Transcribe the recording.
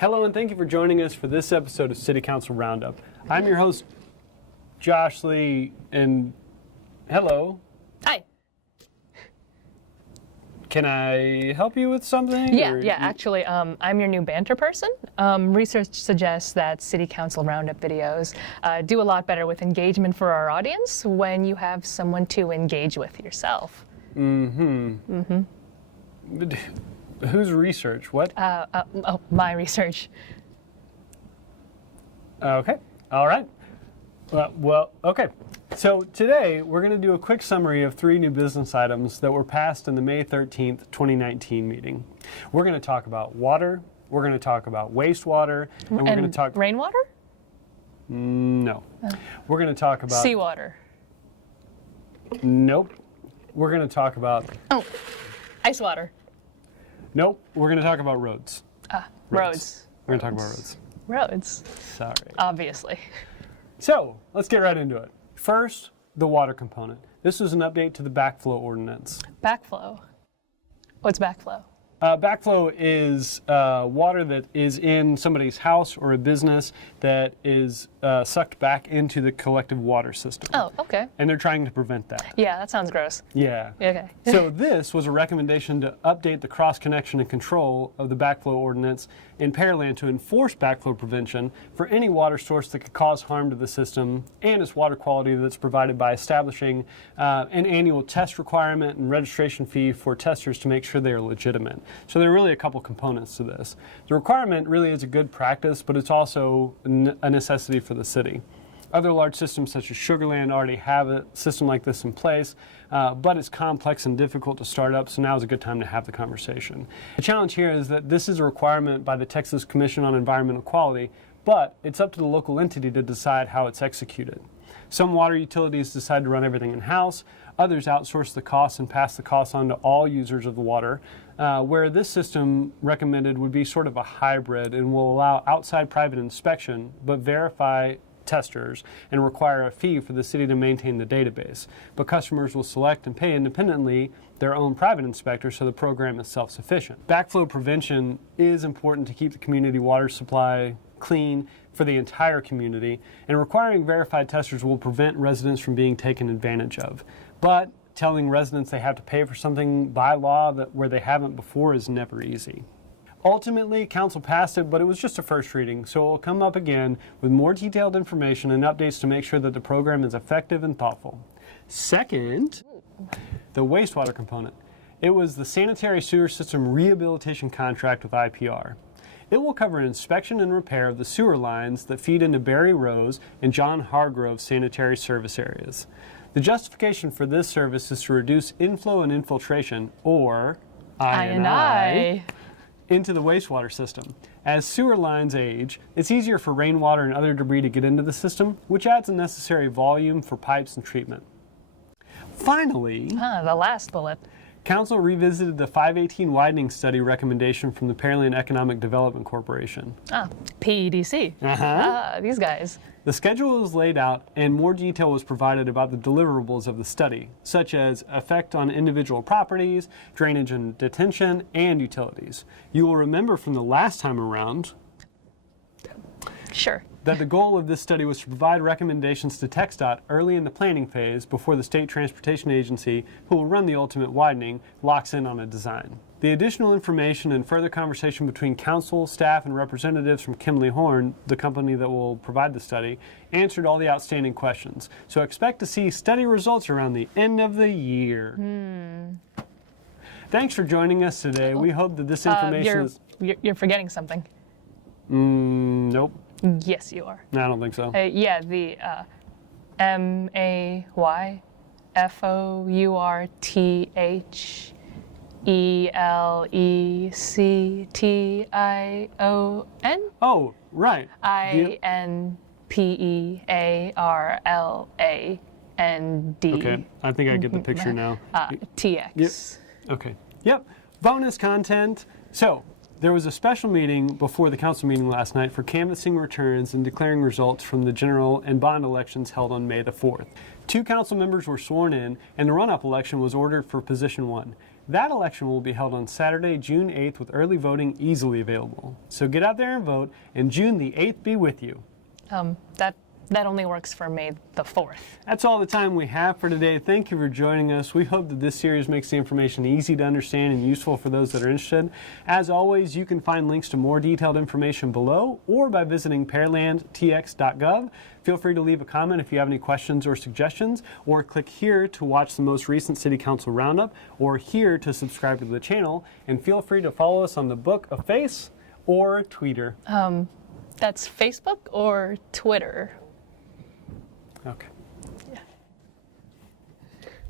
Hello and thank you for joining us for this episode of City Council Roundup. I'm your host, Josh Lee, and hello. Hi. Can I help you with something? Actually, I'm your new banter person. Research suggests that City Council Roundup videos do a lot better with engagement for our audience when you have someone to engage with yourself. Whose research? What? My research. Okay. All right. Okay. So today we're going to do a quick summary of 3 new business items that were passed in the May 13th, 2019 meeting. We're going to talk about water, we're going to talk about wastewater, and we're going to talk... rainwater? No. We're going to talk about... Seawater? Nope. We're going to talk about... Oh, ice water? Nope. We're going to talk about roads. Roads. We're going to talk about roads. Roads. Sorry. Obviously. So, let's get right into it. First, the water component. This is an update to the backflow ordinance. Backflow. What's backflow? Backflow is water that is in somebody's house or a business that is sucked back into the collective water system. Oh, okay. And they're trying to prevent that. Yeah, that sounds gross. Yeah. Okay. So this was a recommendation to update the cross-connection and control of the backflow ordinance in Pearland to enforce backflow prevention for any water source that could cause harm to the system and its water quality that's provided by establishing an annual test requirement and registration fee for testers to make sure they are legitimate. So there are really a couple components to this. The requirement really is a good practice, but it's also a necessity for the city. Other large systems such as Sugarland already have a system like this in place, but it's complex and difficult to start up, so now is a good time to have the conversation. The challenge here is that this is a requirement by the Texas Commission on Environmental Quality, but it's up to the local entity to decide how it's executed. Some water utilities decide to run everything in-house, others outsource the costs and pass the costs on to all users of the water, where this system recommended would be sort of a hybrid and will allow outside private inspection, but verify testers and require a fee for the city to maintain the database. But customers will select and pay independently their own private inspector, so the program is self-sufficient. Backflow prevention is important to keep the community water supply clean for the entire community, and requiring verified testers will prevent residents from being taken advantage of. But telling residents they have to pay for something by law where they haven't before is never easy. Ultimately, Council passed it, but it was just a first reading, so it will come up again with more detailed information and updates to make sure that the program is effective and thoughtful. Second, the wastewater component. It was the sanitary sewer system rehabilitation contract with IPR. It will cover inspection and repair of the sewer lines that feed into Barry Rose and John Hargrove sanitary service areas. The justification for this service is to reduce inflow and infiltration, or I&I, into the wastewater system. As sewer lines age, it's easier for rainwater and other debris to get into the system, which adds a necessary volume for pipes and treatment. Finally, the last bullet. Council revisited the 518 widening study recommendation from the Pearland Economic Development Corporation. PEDC. These guys. The schedule was laid out and more detail was provided about the deliverables of the study, such as effect on individual properties, drainage and detention, and utilities. You will remember from the last time around that the goal of this study was to provide recommendations to TxDOT early in the planning phase before the State Transportation Agency, who will run the ultimate widening, locks in on a design. The additional information and further conversation between council, staff, and representatives from Kimley Horn, the company that will provide the study, answered all the outstanding questions. So expect to see study results around the end of the year. Thanks for joining us today. We hope that this information You're forgetting something. Nope. Yes, you are. No, I don't think so. The MAYFOURTHELECTION. Oh, right. INPEARLAND. Okay, I think I get the picture now. TX. Yep. Okay. Yep. Bonus content. So, there was a special meeting before the council meeting last night for canvassing returns and declaring results from the general and bond elections held on May the 4th. 2 council members were sworn in, and the runoff election was ordered for position 1. That election will be held on Saturday, June 8th, with early voting easily available. So get out there and vote, and June the 8th be with you. That only works for May the 4th. That's all the time we have for today. Thank you for joining us. We hope that this series makes the information easy to understand and useful for those that are interested. As always, you can find links to more detailed information below or by visiting pearlandtx.gov. Feel free to leave a comment if you have any questions or suggestions, or click here to watch the most recent City Council Roundup, or here to subscribe to the channel. And feel free to follow us on the Book of Face or Twitter. That's Facebook or Twitter. Okay.